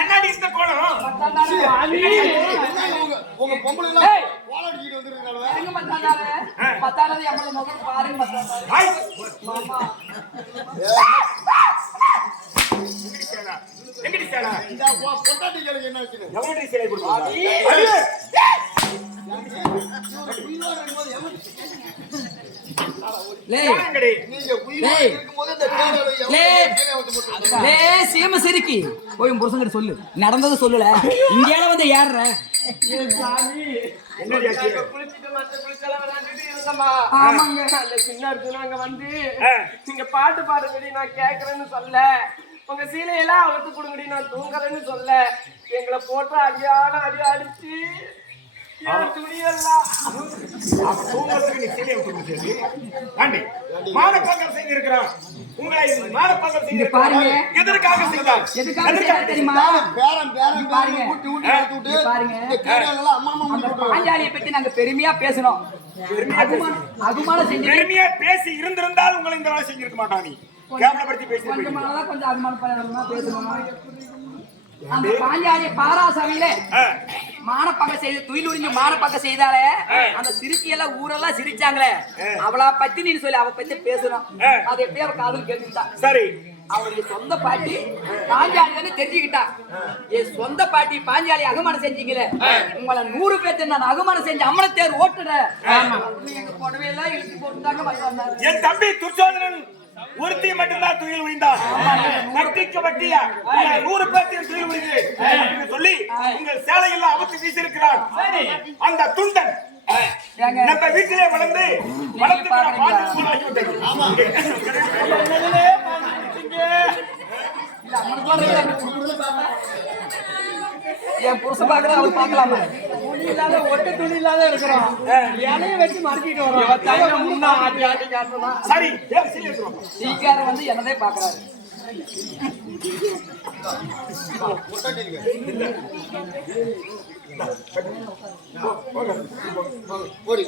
என்னடி இந்த கோலம்? உங்க பொம்பளை எல்லாம் கோலடிக்கிட்டு வந்துருக்காங்க. எங்க மச்சானால? மச்சானது எவ்வளவு முகம் பாருங்க மச்சானால. மாமா. எங்கடி சேடா? இந்த பொண்டாட்டிகளுக்கு என்ன வச்சிரு? எவனடி சேலை கொடுத்தா? சிரிக்கி போய் புருஷங்கிட்ட சொல்லு, நடந்தது சொல்லல. இங்கே வந்து ஏறுற சின்ன அங்க வந்து நீங்க பாட்டு பாடுங்கடி, நான் கேக்குறேன்னு சொல்ல. உங்க சீலையெல்லாம் அவுத்து கொடுங்கடி, நான் தூங்குறேன்னு சொல்ல. எங்களை போட்டு அடியான அடி அடிச்சு பெருமையா பேசணும். பெருமையா பேசி இருந்திருந்தால் உங்களை இந்த வேலை செஞ்சிருக்க மாட்டாங்க. கொஞ்சம் அபிமானம் பேசணும். அந்த பாஞ்சாலி பாராசமையில மானப்பங்க செய்து துயில் உறிஞ்சு மானப்பங்க செய்தாலே அந்த சிரிக்கியெல்லாம் ஊரெல்லாம் சிரிச்சாங்களே, அவளா பத்தி நீ சொல்லி அவ பத்தி பேசணும். அது எப்படியா காதல் கேட்டுட்டா. சரி, அவருடைய சொந்த பாட்டி பாஞ்சாலி தெரிஞ்சுக்கிட்டா. என் சொந்த பாட்டி பாஞ்சாலி அகமானம் செஞ்சீங்களே, உங்களை 100 பேர்த்து நான் அகமானம் செஞ்சு அம்மனை தேர் ஓட்டுறேன். எங்க புடவையெல்லாம் இழுத்து போட்டுட்டாங்க. என் தம்பி துர்ச்சோதனன் ஒருத்தி மட்டும்தான் துயில் உழிந்தான். வட்டிக்கு வட்டியா 100 பேர்த்தையும் துயில் உழிந்து சொல்லி உங்கள் சேலையெல்லாம் அவுத்து வீசியிருக்கிறார். அந்த துண்டன் நம்ம வீட்டிலே வளர்ந்து என் புருஷன் பாக்குற அவர் பாக்கலாமா? துணி இல்லாத ஒட்ட துணி இல்லாத இருக்கிறோம். இலையை வச்சு மறைச்சிட்டு வரோம். முன்னா ஆட்டி ஆட்டி காட்டணும். சரி, சீக்கிரம் வந்து என்னதே பாக்குறாரு. போடி